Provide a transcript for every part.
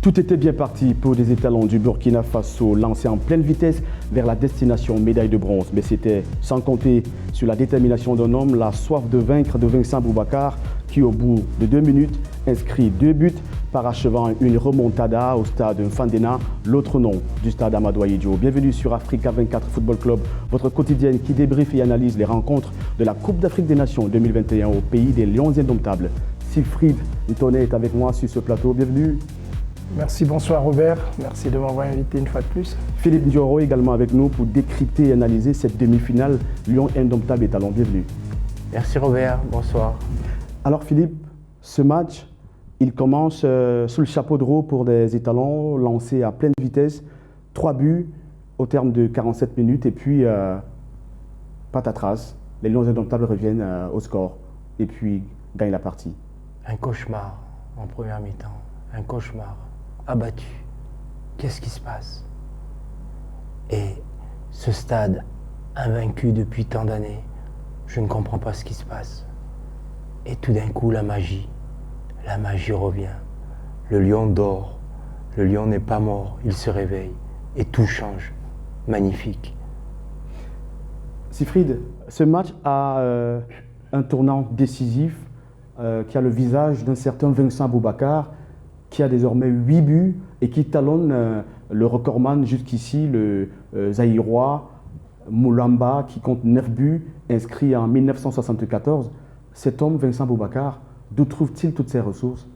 Tout était bien parti pour des étalons du Burkina Faso lancés en pleine vitesse vers la destination médaille de bronze. Mais c'était sans compter sur la détermination d'un homme, la soif de vaincre de Vincent Boubacar qui au bout de 2 minutes inscrit 2 buts parachevant une remontada au stade Fandena, l'autre nom du stade Amadou Ahidjo. Bienvenue sur Africa 24 Football Club, votre quotidienne qui débriefe et analyse les rencontres de la Coupe d'Afrique des Nations 2021 au pays des Lions indomptables. Siegfried Ntonnet est avec moi sur ce plateau, bienvenue. Merci, bonsoir Robert, merci de m'avoir invité une fois de plus. Philippe Ndioro également avec nous pour décrypter et analyser cette demi-finale Lions indomptables et talents, bienvenue. Merci Robert, bonsoir. Alors Philippe, ce match, il commence sous le chapeau de roue pour des étalons lancés à pleine vitesse, 3 buts au terme de 47 minutes et puis patatras, les Lions indomptables reviennent au score et puis gagnent la partie. Un cauchemar en première mi-temps, un cauchemar, abattu. Qu'est-ce qui se passe? Et ce stade invaincu depuis tant d'années, je ne comprends pas ce qui se passe. Et tout d'un coup, la magie revient. Le lion dort, le lion n'est pas mort, il se réveille et tout change. Magnifique. Siegfried, ce match a un tournant décisif qui a le visage d'un certain Vincent Boubacar qui a désormais 8 buts et qui talonne le recordman jusqu'ici, le Zaïrois Moulamba, qui compte 9 buts inscrits en 1974. Cet homme, Vincent Boubacar, d'où trouve-t-il toutes ses ressources?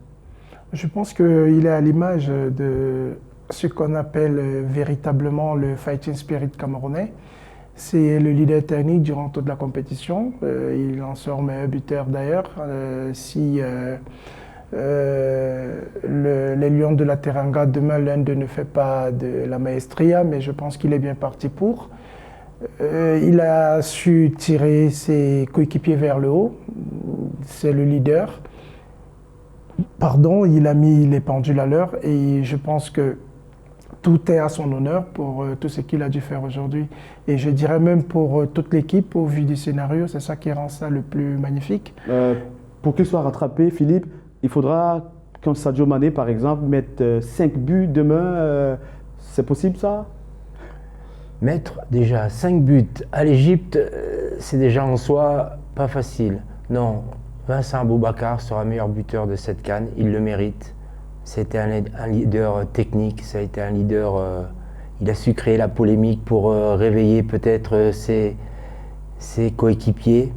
Je pense qu'il est à l'image de ce qu'on appelle véritablement le fighting spirit camerounais. C'est le leader technique durant toute la compétition. Il en sort meilleur buteur d'ailleurs. Les Lions de la Teranga, demain l'un d'eux ne fait pas de la maestria, mais je pense qu'il est bien parti pour. Il a su tirer ses coéquipiers vers le haut, c'est le leader. Pardon, il a mis les pendules à l'heure et je pense que tout est à son honneur pour tout ce qu'il a dû faire aujourd'hui. Et je dirais même pour toute l'équipe, au vu du scénario, c'est ça qui rend ça le plus magnifique. Pour qu'il soit rattrapé, Philippe, il faudra qu'un Sadio Mané, par exemple, mette 5 buts demain. C'est possible ça? Mettre déjà 5 buts à l'Égypte, c'est déjà en soi pas facile. Non, Vincent Boubacar sera meilleur buteur de cette CAN, il le mérite. C'était un leader technique, ça a été un leader, il a su créer la polémique pour réveiller peut-être ses coéquipiers.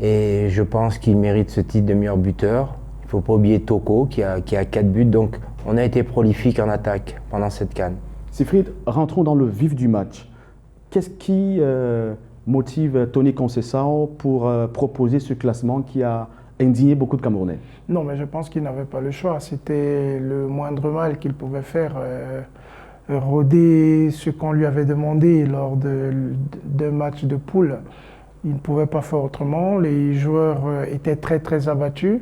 Et je pense qu'il mérite ce titre de meilleur buteur. Il ne faut pas oublier Toko qui a 4 buts, donc on a été prolifique en attaque pendant cette CAN. Siegfried, rentrons dans le vif du match. Qu'est-ce qui motive Tony Conceição pour proposer ce classement qui a indigné beaucoup de Camerounais? Non, mais je pense qu'il n'avait pas le choix. C'était le moindre mal qu'il pouvait faire. Rôder ce qu'on lui avait demandé lors d'un match de poule. Il ne pouvait pas faire autrement. Les joueurs étaient très très abattus.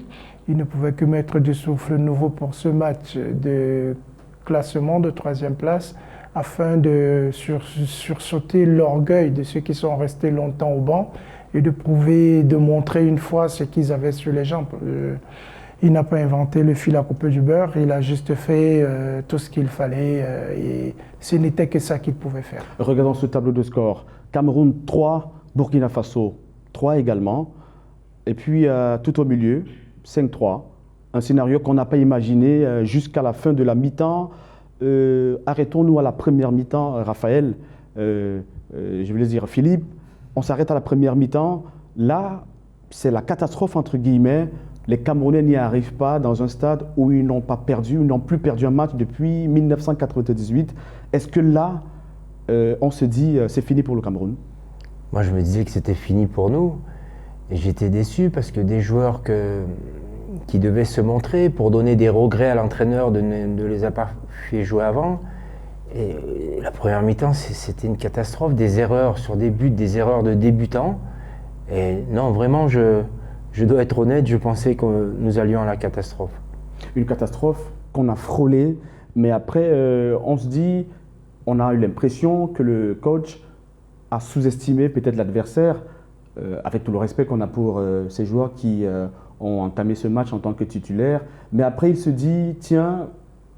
Ils ne pouvaient que mettre du souffle nouveau pour ce match de classement de 3e place afin de sursauter l'orgueil de ceux qui sont restés longtemps au banc et de prouver, de montrer une fois ce qu'ils avaient sur les jambes. Il n'a pas inventé le fil à couper du beurre, il a juste fait tout ce qu'il fallait et ce n'était que ça qu'il pouvait faire. Regardons ce tableau de score. Cameroun 3, Burkina Faso 3 également. Et puis tout au milieu, 5-3. Un scénario qu'on n'a pas imaginé jusqu'à la fin de la mi-temps. Arrêtons-nous à la première mi-temps, Raphaël. Je voulais dire Philippe. On s'arrête à la première mi-temps. Là, c'est la catastrophe entre guillemets. Les Camerounais n'y arrivent pas dans un stade où ils n'ont pas perdu, ils n'ont plus perdu un match depuis 1998. Est-ce que là, on se dit c'est fini pour le Cameroun? Moi, je me disais que c'était fini pour nous. Et j'étais déçu parce que des joueurs qui devaient se montrer pour donner des regrets à l'entraîneur de ne les avoir pas fait jouer avant. Et la première mi-temps, c'était une catastrophe, des erreurs sur des buts, des erreurs de débutants. Et non, vraiment, je dois être honnête, je pensais que nous allions à la catastrophe. Une catastrophe qu'on a frôlée, mais après, on se dit, on a eu l'impression que le coach a sous-estimé peut-être l'adversaire, avec tout le respect qu'on a pour ces joueurs qui ont entamé ce match en tant que titulaire. Mais après, il se dit, tiens,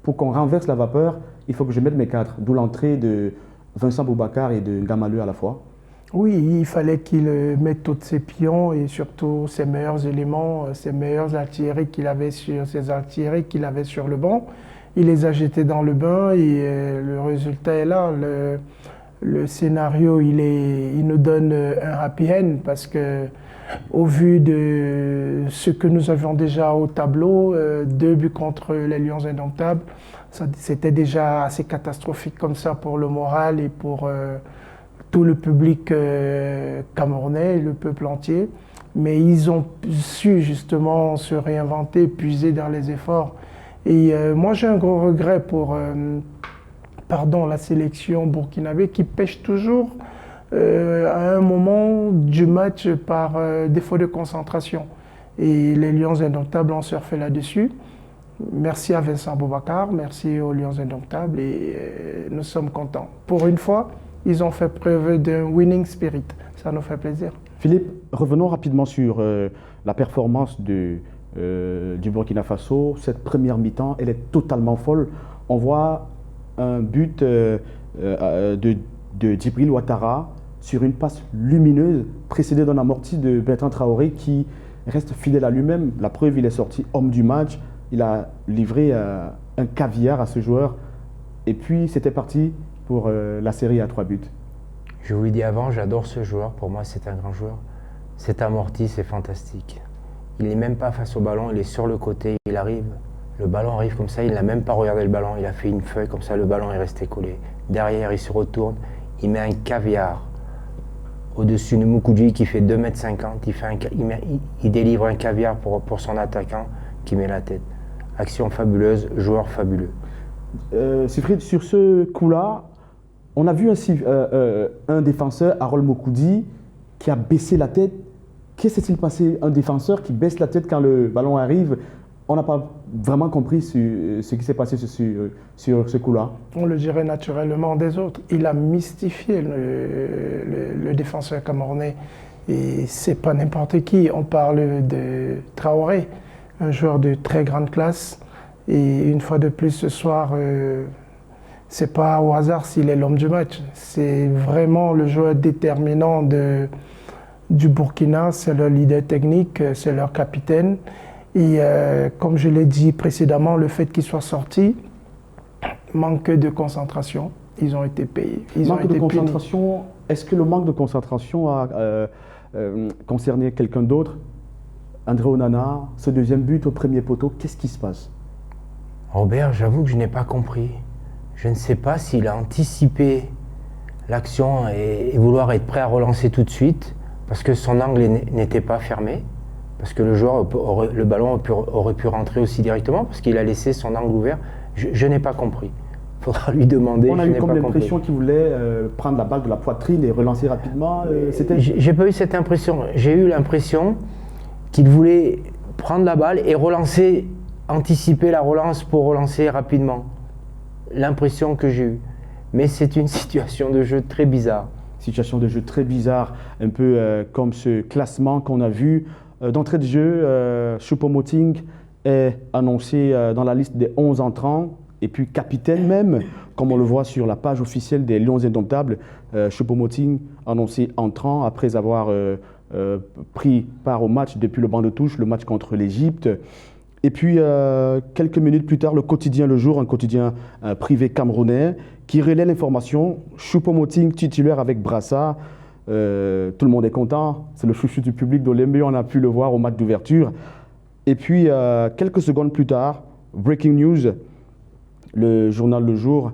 pour qu'on renverse la vapeur, il faut que je mette mes 4. D'où l'entrée de Vincent Boubacar et de Ngamaleu à la fois. Oui, il fallait qu'il mette tous ses pions et surtout ses meilleurs éléments, ses meilleures artilleries qu'il avait sur le banc. Il les a jetés dans le bain et le résultat est là. Le scénario, il nous donne un happy end parce que au vu de ce que nous avions déjà au tableau, 2 buts contre les Lions Indomptables, c'était déjà assez catastrophique comme ça pour le moral et pour tout le public camerounais et le peuple entier. Mais ils ont su justement se réinventer, puiser dans les efforts. Et moi j'ai un gros regret pour la sélection burkinabé qui pêche toujours à un moment du match par défaut de concentration. Et les Lions Indomptables ont surfé là-dessus. Merci à Vincent Boubacar, merci aux Lions Indomptables et nous sommes contents. Pour une fois, ils ont fait preuve d'un winning spirit. Ça nous fait plaisir. Philippe, revenons rapidement sur la performance du Burkina Faso. Cette première mi-temps, elle est totalement folle. On voit un but de Djibril Ouattara sur une passe lumineuse précédée d'un amorti de Bertrand Traoré qui reste fidèle à lui-même. La preuve, il est sorti homme du match. Il a livré un caviar à ce joueur. Et puis, c'était parti pour la série à 3 buts. Je vous l'ai dit avant, j'adore ce joueur. Pour moi, c'est un grand joueur. Cet amorti, c'est fantastique. Il n'est même pas face au ballon, il est sur le côté. Il arrive, le ballon arrive comme ça. Il n'a même pas regardé le ballon. Il a fait une feuille comme ça, le ballon est resté collé. Derrière, il se retourne. Il met un caviar au-dessus de Moukoudji qui fait 2,50 m. Il délivre un caviar pour son attaquant qui met la tête. Action fabuleuse, joueur fabuleux. Siegfried, sur ce coup-là, on a vu un défenseur, Harold Moukoudi, qui a baissé la tête. Qu'est-ce qui s'est passé? Un défenseur qui baisse la tête quand le ballon arrive. On n'a pas vraiment compris ce qui s'est passé sur ce coup-là. On le dirait naturellement des autres. Il a mystifié le défenseur camerounais. Et c'est pas n'importe qui. On parle de Traoré, un joueur de très grande classe. Et une fois de plus ce soir, c'est pas au hasard s'il est l'homme du match. C'est vraiment le joueur déterminant du Burkina. C'est leur leader technique, c'est leur capitaine. Et comme je l'ai dit précédemment, le fait qu'il soit sorti, manque de concentration, ils ont été payés. Manque de concentration, est-ce que le manque de concentration a concerné quelqu'un d'autre? André Onana, ce deuxième but au premier poteau, qu'est-ce qui se passe? Robert, j'avoue que je n'ai pas compris. Je ne sais pas s'il a anticipé l'action et vouloir être prêt à relancer tout de suite, parce que son angle n'était pas fermé. Parce que le ballon aurait pu rentrer aussi directement, parce qu'il a laissé son angle ouvert. Je n'ai pas compris. Il faudra lui demander. On a eu comme l'impression qu'il voulait prendre la balle de la poitrine et relancer rapidement. J'ai pas eu cette impression. J'ai eu l'impression qu'il voulait prendre la balle et relancer, anticiper la relance pour relancer rapidement. L'impression que j'ai eue. Mais c'est une situation de jeu très bizarre. Situation de jeu très bizarre, un peu comme ce classement qu'on a vu. D'entrée de jeu, Choupo-Moting est annoncé dans la liste des 11 entrants, et puis capitaine même, comme on le voit sur la page officielle des Lions Indomptables. Choupo-Moting annoncé entrant après avoir pris part au match depuis le banc de touche, le match contre l'Égypte. Et puis, quelques minutes plus tard, le quotidien Le Jour, un quotidien privé camerounais, qui relaie l'information. Choupo-Moting titulaire avec Brassard. Tout le monde est content, c'est le chouchou du public d'Olembe, on a pu le voir au match d'ouverture. Et puis, quelques secondes plus tard, breaking news, le journal Le Jour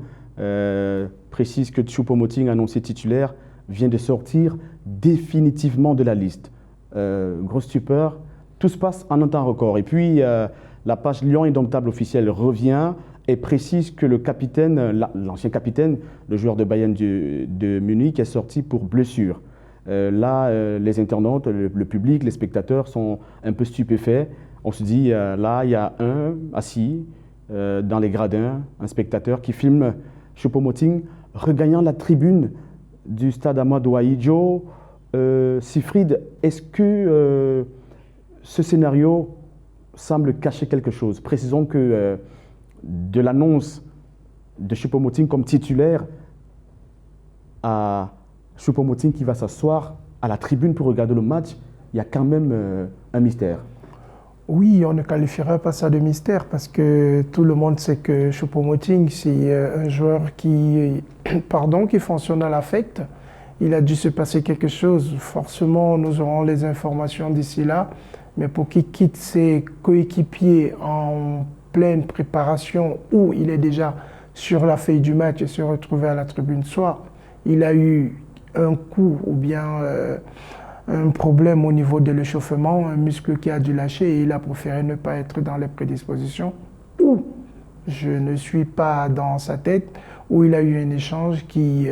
précise que Choupo-Moting, annoncé titulaire, vient de sortir définitivement de la liste. Grosse stupeur, tout se passe en un temps record. Et puis, la page Lions Indomptables officielle revient et précise que le capitaine, l'ancien capitaine, le joueur de Bayern de Munich, est sorti pour blessure. Là, les internautes, le public, les spectateurs sont un peu stupéfaits. On se dit, là, il y a un assis dans les gradins, un spectateur qui filme Choupo-Moting regagnant la tribune du stade Amadou Ahidjo. Siegfried, est-ce que ce scénario semble cacher quelque chose? Précisons que de l'annonce de Choupo-Moting comme titulaire à Choupo-Moting qui va s'asseoir à la tribune pour regarder le match, il y a quand même un mystère. Oui, on ne qualifierait pas ça de mystère parce que tout le monde sait que Choupo-Moting, c'est un joueur qui fonctionne à l'affect. Il a dû se passer quelque chose. Forcément, nous aurons les informations d'ici là. Mais pour qu'il quitte ses coéquipiers en pleine préparation où il est déjà sur la feuille du match et se retrouver à la tribune, soit il a eu un coup ou bien un problème au niveau de l'échauffement, un muscle qui a dû lâcher et il a préféré ne pas être dans les prédispositions, ou je ne suis pas dans sa tête, où il a eu un échange qui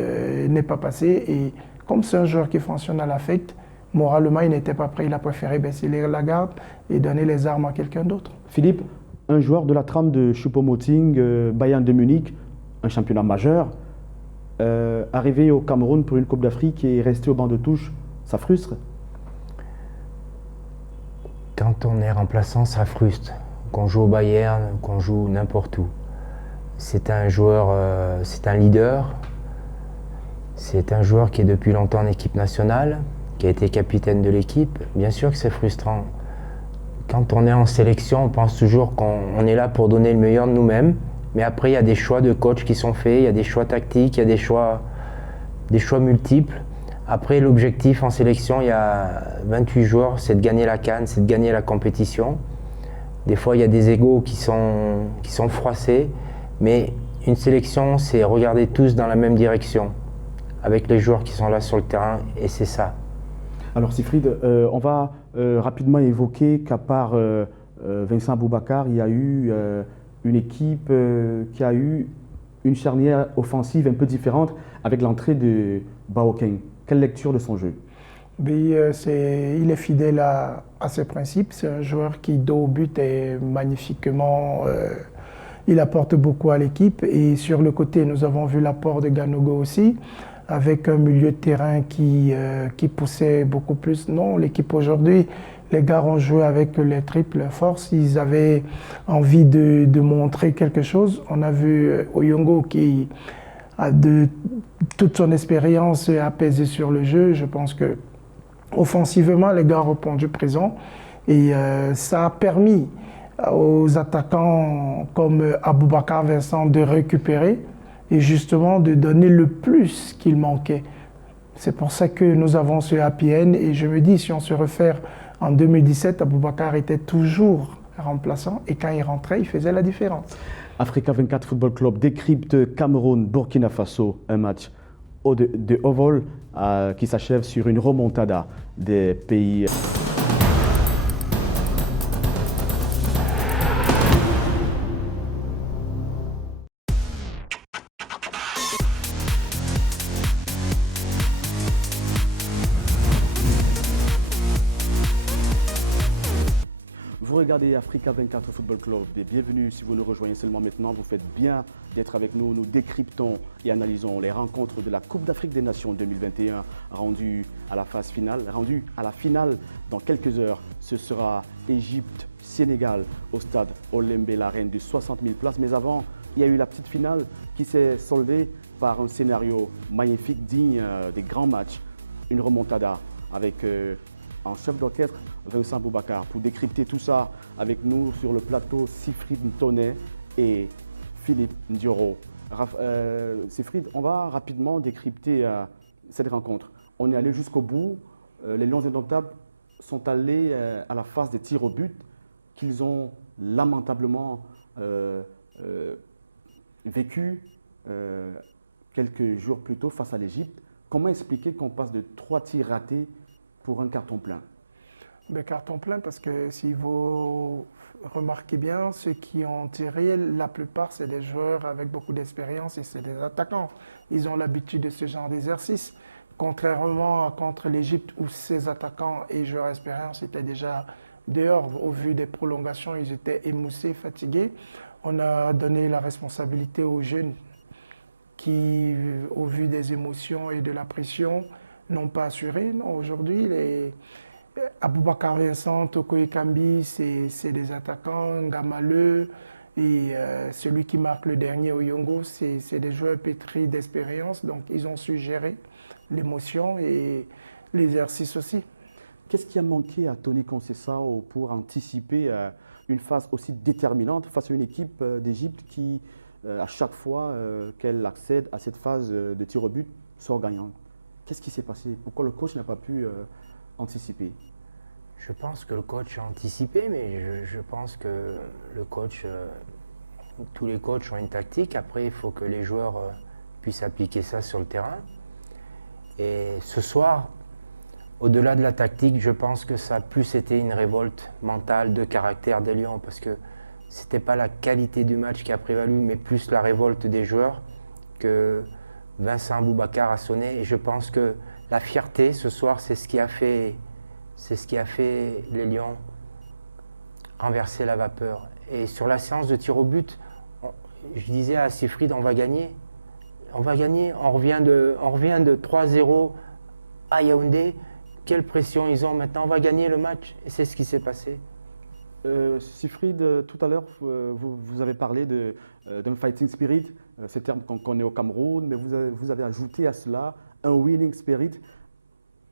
n'est pas passé et comme c'est un joueur qui fonctionne à l'affect, moralement il n'était pas prêt, il a préféré baisser la garde et donner les armes à quelqu'un d'autre. Philippe, un joueur de la trame de Choupo-Moting, Bayern de Munich, un championnat majeur, arrivé au Cameroun pour une Coupe d'Afrique et resté au banc de touche, ça frustre? Quand on est remplaçant, ça frustre. Qu'on joue au Bayern, qu'on joue n'importe où. C'est un joueur, c'est un leader. C'est un joueur qui est depuis longtemps en équipe nationale, qui a été capitaine de l'équipe. Bien sûr que c'est frustrant. Quand on est en sélection, on pense toujours qu'on est là pour donner le meilleur de nous-mêmes. Mais après, il y a des choix de coach qui sont faits, il y a des choix tactiques, il y a des choix multiples. Après, l'objectif en sélection, il y a 28 joueurs, c'est de gagner la CAN, c'est de gagner la compétition. Des fois, il y a des égos qui sont froissés, mais une sélection, c'est regarder tous dans la même direction, avec les joueurs qui sont là sur le terrain, et c'est ça. Alors Siegfried, on va rapidement évoquer qu'à part Vincent Aboubakar, il y a eu une équipe qui a eu une charnière offensive un peu différente avec l'entrée de Baokeng. Quelle lecture de son jeu? Il est fidèle à ses principes. C'est un joueur qui, dos au but, est magnifiquement. Il apporte beaucoup à l'équipe. Et sur le côté, nous avons vu l'apport de Ganogo aussi, avec un milieu de terrain qui poussait beaucoup plus. Non, l'équipe aujourd'hui, les gars ont joué avec les triples forces. Ils avaient envie de montrer quelque chose. On a vu Oyongo qui de toute son expérience apaisée sur le jeu. Je pense que offensivement, les gars ont répondu présent et ça a permis aux attaquants comme Aboubakar Vincent de récupérer et justement de donner le plus qu'il manquait. C'est pour ça que nous avons ce happy end et je me dis, si on se réfère en 2017, Aboubakar était toujours remplaçant et quand il rentrait, il faisait la différence. Africa 24 Football Club décrypte Cameroun-Burkina Faso, un match de haut vol qui s'achève sur une remontada des pays. Vous regardez Africa 24 Football Club et bienvenue si vous nous rejoignez seulement maintenant. Vous faites bien d'être avec nous. Nous décryptons et analysons les rencontres de la Coupe d'Afrique des Nations 2021 rendues à la phase finale. Rendues à la finale dans quelques heures, ce sera Égypte-Sénégal au stade Olembe Larraine de 60 000 places. Mais avant, il y a eu la petite finale qui s'est soldée par un scénario magnifique, digne des grands matchs. Une remontada avec en chef d'orchestre, Vincent Aboubakar. Pour décrypter tout ça avec nous sur le plateau, Siegfried Ntonnet et Philippe Ndioro. Siegfried, on va rapidement décrypter cette rencontre. On est allé jusqu'au bout. Les Lions indomptables sont allés à la phase des tirs au but qu'ils ont lamentablement vécu quelques jours plus tôt face à l'Égypte. Comment expliquer qu'on passe de 3 tirs ratés pour un carton plein? Carton plein parce que si vous remarquez bien, ceux qui ont tiré, la plupart, c'est des joueurs avec beaucoup d'expérience et c'est des attaquants. Ils ont l'habitude de ce genre d'exercice. Contrairement à contre l'Égypte où ces attaquants et joueurs d'expérience étaient déjà dehors au vu des prolongations, ils étaient émoussés, fatigués. On a donné la responsabilité aux jeunes qui, au vu des émotions et de la pression, n'ont pas assuré. Non, aujourd'hui, Aboubakar Vincent, Toko Ekambi, c'est des attaquants, Gamaleu, Et celui qui marque le dernier au Yongo, c'est des joueurs pétris d'expérience, donc ils ont su gérer l'émotion et l'exercice aussi. Qu'est-ce qui a manqué à Tony Conceição pour anticiper une phase aussi déterminante face à une équipe d'Égypte qui, à chaque fois qu'elle accède à cette phase de tir au but, sort gagnant? Qu'est-ce qui s'est passé? Pourquoi le coach n'a pas pu anticiper? Je pense que le coach a anticipé, mais je pense que le coach, tous les coachs ont une tactique. Après, il faut que les joueurs puissent appliquer ça sur le terrain. Et ce soir, au-delà de la tactique, je pense que ça a plus été une révolte mentale de caractère des Lions, parce que c'était pas la qualité du match qui a prévalu, mais plus la révolte des joueurs que Vincent Aboubakar a sonné. Et je pense que la fierté ce soir, c'est ce qui a fait les Lions renverser la vapeur. Et sur la séance de tir au but, je disais à Sifrid, on va gagner. On va gagner. On revient de 3-0 à Yaoundé. Quelle pression ils ont maintenant, on va gagner le match. Et c'est ce qui s'est passé. Sifrid, tout à l'heure, vous avez parlé d'un fighting spirit, ce terme qu'on connaît au Cameroun, mais vous avez ajouté à cela un winning spirit.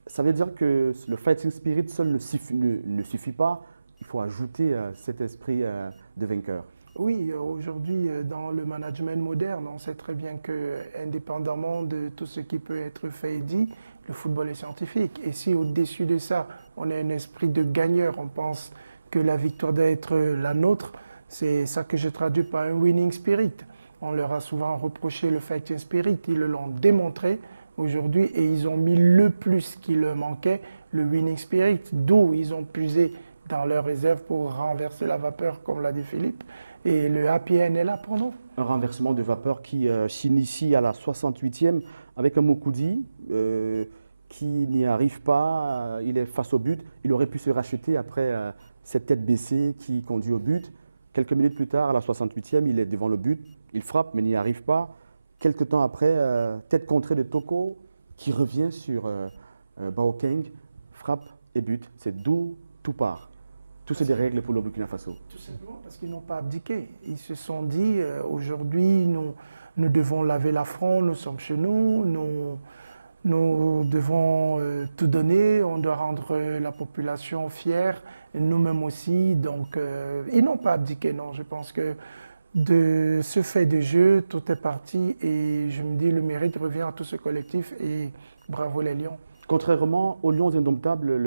Ça veut dire que le fighting spirit seul ne suffit pas, il faut ajouter cet esprit de vainqueur. Oui, aujourd'hui, dans le management moderne, on sait très bien que, indépendamment de tout ce qui peut être fait et dit, le football est scientifique. Et si au-dessus de ça, on a un esprit de gagneur, on pense que la victoire doit être la nôtre, c'est ça que je traduis par un winning spirit. On leur a souvent reproché le fighting spirit, ils le l'ont démontré aujourd'hui et ils ont mis le plus qui leur manquait, le winning spirit, d'où ils ont puisé dans leurs réserves pour renverser la vapeur, comme l'a dit Philippe. Et le happy end est là pour nous. Un renversement de vapeur qui s'initie à la 68e avec un Moukoudi qui n'y arrive pas, il est face au but. Il aurait pu se racheter après cette tête baissée qui conduit au but. Quelques minutes plus tard, à la 68e, il est devant le but, il frappe mais n'y arrive pas. Quelques temps après, tête contrée de Toko qui revient sur Baokeng, frappe et but. C'est d'où tout part. Tout c'est des règles pour le Burkina Faso. Tout simplement parce qu'ils n'ont pas abdiqué. Ils se sont dit, aujourd'hui, nous devons laver l'affront, nous sommes chez nous, nous devons tout donner, on doit rendre la population fière, nous-mêmes aussi. Donc, ils n'ont pas abdiqué, non. Je pense que de ce fait de jeu, tout est parti et je me dis, le mérite revient à tout ce collectif et bravo les Lions. Contrairement aux Lions indomptables,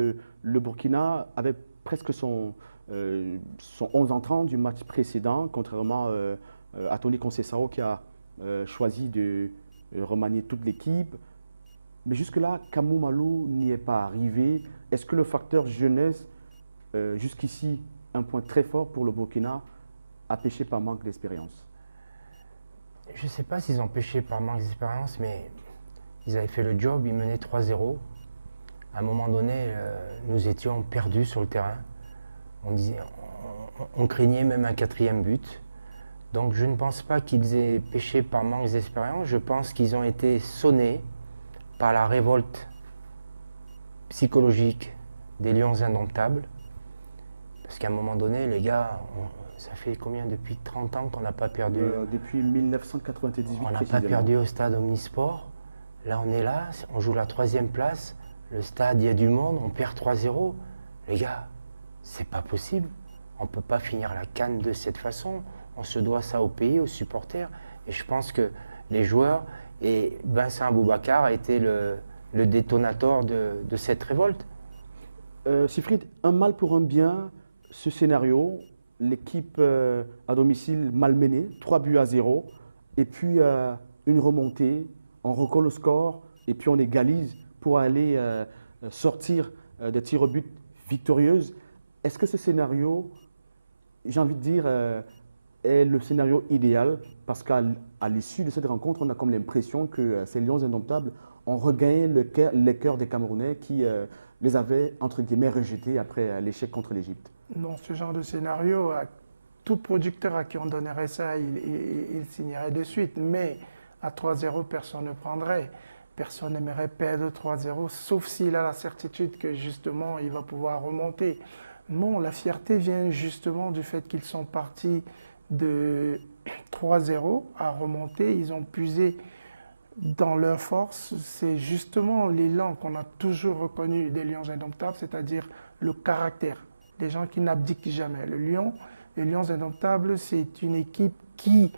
le Burkina avait presque son 11 entrant du match précédent, contrairement à Tony Conceição qui a choisi de remanier toute l'équipe. Mais jusque-là, Kamou Malou n'y est pas arrivé. Est-ce que le facteur jeunesse, jusqu'ici un point très fort pour le Burkina, a péché par manque d'expérience? Je ne sais pas s'ils ont péché par manque d'expérience, mais ils avaient fait le job, ils menaient 3-0. À un moment donné, nous étions perdus sur le terrain. On craignait même un 4e but. Donc je ne pense pas qu'ils aient péché par manque d'expérience. Je pense qu'ils ont été sonnés par la révolte psychologique des Lions indomptables. Parce qu'à un moment donné, les gars, ça fait combien depuis 30 ans qu'on n'a pas perdu Depuis 1998. On n'a pas perdu au stade Omnisport. Là, on est là, on joue la 3e place. Le stade, il y a du monde, on perd 3-0. Les gars, c'est pas possible. On ne peut pas finir la CAN de cette façon. On se doit ça au pays, aux supporters. Et je pense que les joueurs et Vincent Aboubakar a été le détonateur de cette révolte. Sifrid, un mal pour un bien, ce scénario, l'équipe à domicile malmenée, 3-0, et puis une remontée, on recolle le score, et puis on égalise pour aller sortir des tirs au but victorieuses. Est-ce que ce scénario, j'ai envie de dire, est le scénario idéal? Parce qu'à l'issue de cette rencontre, on a comme l'impression que ces Lions indomptables ont regagné les cœurs des Camerounais qui les avaient, entre guillemets, rejetés après l'échec contre l'Égypte. Non, ce genre de scénario, tout producteur à qui on donnerait ça, il signerait de suite. Mais à 3-0, personne ne prendrait. Personne n'aimerait perdre 3-0, sauf s'il a la certitude que justement, il va pouvoir remonter. Non, la fierté vient justement du fait qu'ils sont partis de 3-0 à remonter. Ils ont puisé dans leur force. C'est justement l'élan qu'on a toujours reconnu des Lions indomptables, c'est-à-dire le caractère, des gens qui n'abdiquent jamais. Les Lions indomptables, c'est une équipe qui,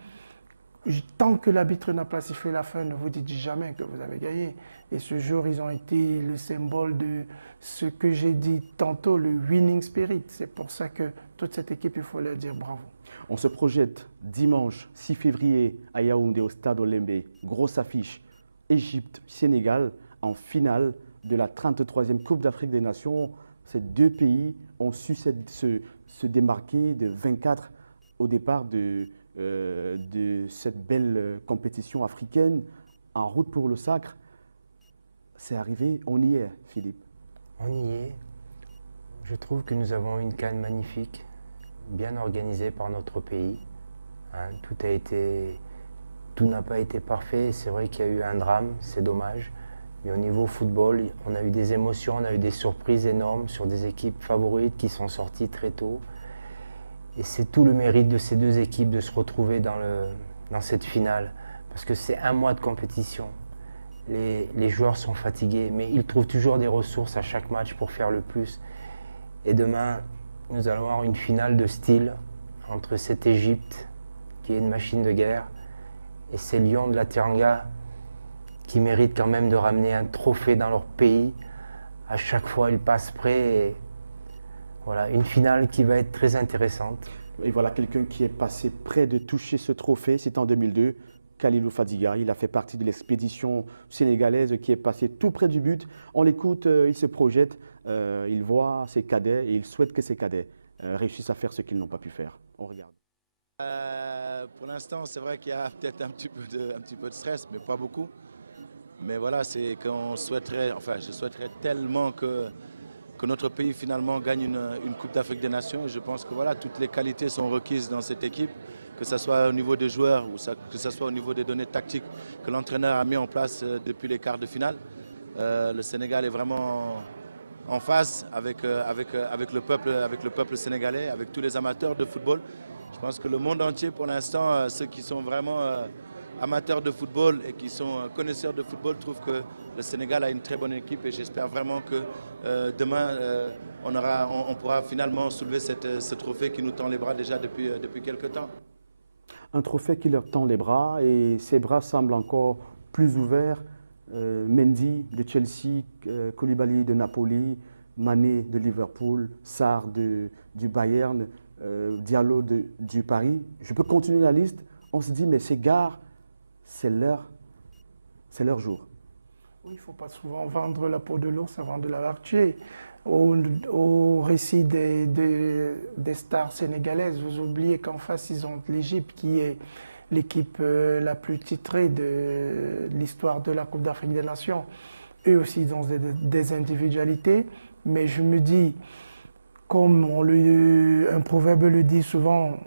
tant que l'arbitre n'a pas sifflé la fin, ne vous dites jamais que vous avez gagné. Et ce jour, ils ont été le symbole de ce que j'ai dit tantôt, le winning spirit. C'est pour ça que toute cette équipe, il faut leur dire bravo. On se projette dimanche 6 février à Yaoundé au stade Olembe. Grosse affiche, Égypte-Sénégal en finale de la 33e Coupe d'Afrique des Nations. Ces deux pays ont su se démarquer de 24 au départ de cette belle compétition africaine en route pour le sacre. C'est arrivé, on y est, Philippe. On y est. Je trouve que nous avons une CAN magnifique, bien organisée par notre pays. Hein, tout n'a pas été parfait. C'est vrai qu'il y a eu un drame, c'est dommage. Mais au niveau football, on a eu des émotions, on a eu des surprises énormes sur des équipes favorites qui sont sorties très tôt. Et c'est tout le mérite de ces deux équipes de se retrouver dans cette finale. Parce que c'est un mois de compétition. Les joueurs sont fatigués, mais ils trouvent toujours des ressources à chaque match pour faire le plus. Et demain, nous allons avoir une finale de style entre cette Égypte, qui est une machine de guerre, et ces Lions de la Teranga, qui méritent quand même de ramener un trophée dans leur pays. À chaque fois, ils passent près. Et voilà, une finale qui va être très intéressante. Et voilà quelqu'un qui est passé près de toucher ce trophée, c'est en 2002. Khalilou Fadiga, il a fait partie de l'expédition sénégalaise qui est passée tout près du but. On l'écoute, il se projette, il voit ses cadets et il souhaite que ses cadets réussissent à faire ce qu'ils n'ont pas pu faire. On regarde. Pour l'instant, c'est vrai qu'il y a peut-être un petit peu de stress, mais pas beaucoup. Mais voilà, c'est qu'on souhaiterait, enfin, je souhaiterais tellement que notre pays finalement gagne une Coupe d'Afrique des Nations. Et je pense que voilà, toutes les qualités sont requises dans cette équipe, que ce soit au niveau des joueurs ou que ce soit au niveau des données tactiques que l'entraîneur a mis en place depuis les quarts de finale. Le Sénégal est vraiment en phase avec le peuple sénégalais, avec tous les amateurs de football. Je pense que le monde entier, pour l'instant, ceux qui sont vraiment amateurs de football et qui sont connaisseurs de football trouvent que le Sénégal a une très bonne équipe et j'espère vraiment que demain, on pourra finalement soulever ce trophée qui nous tend les bras déjà depuis quelques temps. Un trophée qui leur tend les bras et ses bras semblent encore plus ouverts. Mendy de Chelsea, Koulibaly de Napoli, Mané de Liverpool, Sarr du Bayern, Diallo du Paris. Je peux continuer la liste. On se dit, mais ces gars, c'est leur jour. Oui, il ne faut pas souvent vendre la peau de l'ours avant de l'avoir tué. Au récit des stars sénégalaises, vous oubliez qu'en face, ils ont l'Égypte qui est l'équipe la plus titrée de l'histoire de la Coupe d'Afrique des Nations. Eux aussi, ils ont des individualités, mais je me dis, comme un proverbe le dit souvent,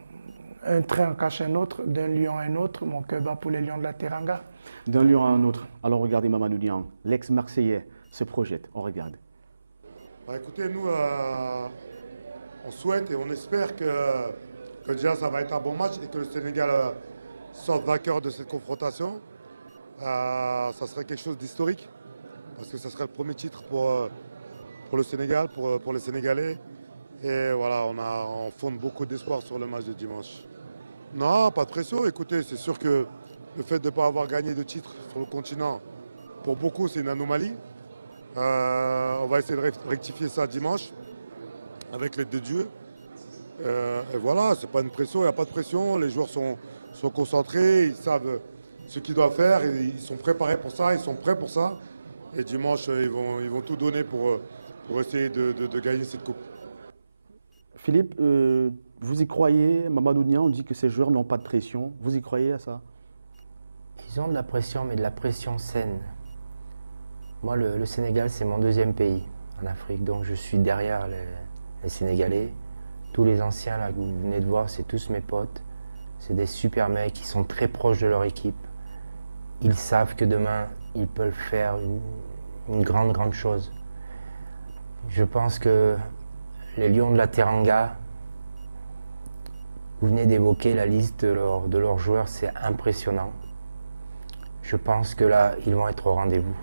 un train cache un autre, d'un lion à un autre, mon cœur bat pour les Lions de la Teranga. D'un lion à un autre. Alors regardez Mamadou Niang, l'ex-Marseillais se projette, on regarde. Bah écoutez, nous, on souhaite et on espère que déjà ça va être un bon match et que le Sénégal sorte vainqueur de cette confrontation. Ça serait quelque chose d'historique parce que ça serait le premier titre pour le Sénégal, pour les Sénégalais. Et voilà, on fonde beaucoup d'espoir sur le match de dimanche. Non, pas de pression. Écoutez, c'est sûr que le fait de ne pas avoir gagné de titre sur le continent, pour beaucoup, c'est une anomalie. On va essayer de rectifier ça dimanche avec l'aide de Dieu. Et voilà, c'est pas une pression, il n'y a pas de pression. Les joueurs sont concentrés, ils savent ce qu'ils doivent faire, et ils sont préparés pour ça, ils sont prêts pour ça. Et dimanche, ils vont tout donner pour essayer de gagner cette coupe. Philippe, vous y croyez? Mamadou Niang dit que ces joueurs n'ont pas de pression. Vous y croyez à ça? Ils ont de la pression, mais de la pression saine. Moi, le Sénégal, c'est mon deuxième pays en Afrique, donc je suis derrière les Sénégalais. Tous les anciens là, que vous venez de voir, c'est tous mes potes. C'est des super mecs, qui sont très proches de leur équipe. Ils savent que demain, ils peuvent faire une grande chose. Je pense que les Lions de la Teranga, Vous venez d'évoquer la liste de leurs joueurs, c'est impressionnant. Je pense que là, ils vont être au rendez-vous.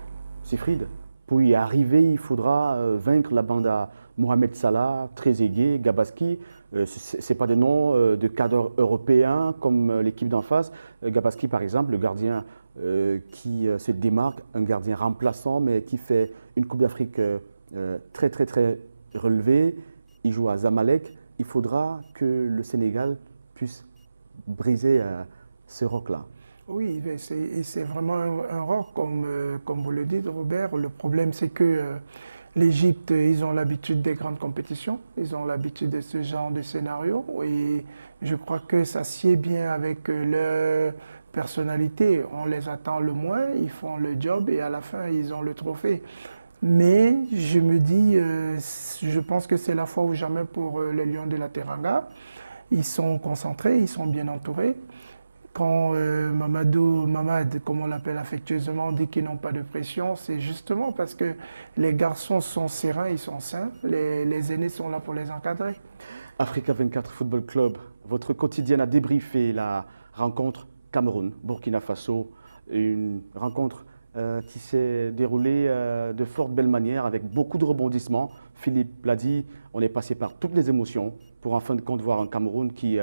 Sifrid, pour y arriver, il faudra vaincre la bande à Mohamed Salah, Trezeguet, Gabaski. Ce n'est pas des noms de cadres européens comme l'équipe d'en face. Gabaski, par exemple, le gardien qui se démarque, un gardien remplaçant, mais qui fait une Coupe d'Afrique très, très, très relevée. Il joue à Zamalek. Il faudra que le Sénégal puisse briser ce roc-là. Oui, c'est vraiment un roc, comme vous le dites, Robert. Le problème, c'est que l'Égypte, ils ont l'habitude des grandes compétitions, ils ont l'habitude de ce genre de scénario. Et je crois que ça sied bien avec leur personnalité. On les attend le moins, ils font le job et à la fin, ils ont le trophée. Mais je me dis, je pense que c'est la fois ou jamais pour les Lions de la Teranga. Ils sont concentrés, ils sont bien entourés. Quand Mamad, comme on l'appelle affectueusement, dit qu'ils n'ont pas de pression, c'est justement parce que les garçons sont sereins, ils sont sains, les aînés sont là pour les encadrer. Africa 24 Football Club, votre quotidien a débriefé la rencontre Cameroun-Burkina Faso, une rencontre qui s'est déroulée de fort belle manière avec beaucoup de rebondissements. Philippe l'a dit, on est passé par toutes les émotions pour en fin de compte voir un Cameroun qui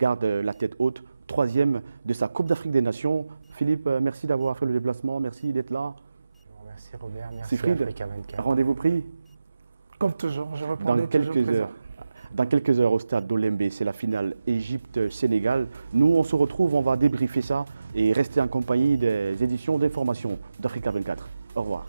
garde la tête haute, troisième de sa Coupe d'Afrique des Nations. Philippe, merci d'avoir fait le déplacement, merci d'être là. Merci Robert, merci Sifrid, Africa 24. rendez-vous pris Comme toujours, je répondrai toujours présent. Dans quelques heures au stade d'Olembe, c'est la finale Égypte-Sénégal. Nous, on se retrouve, on va débriefer ça et rester en compagnie des éditions d'information d'Africa 24. Au revoir.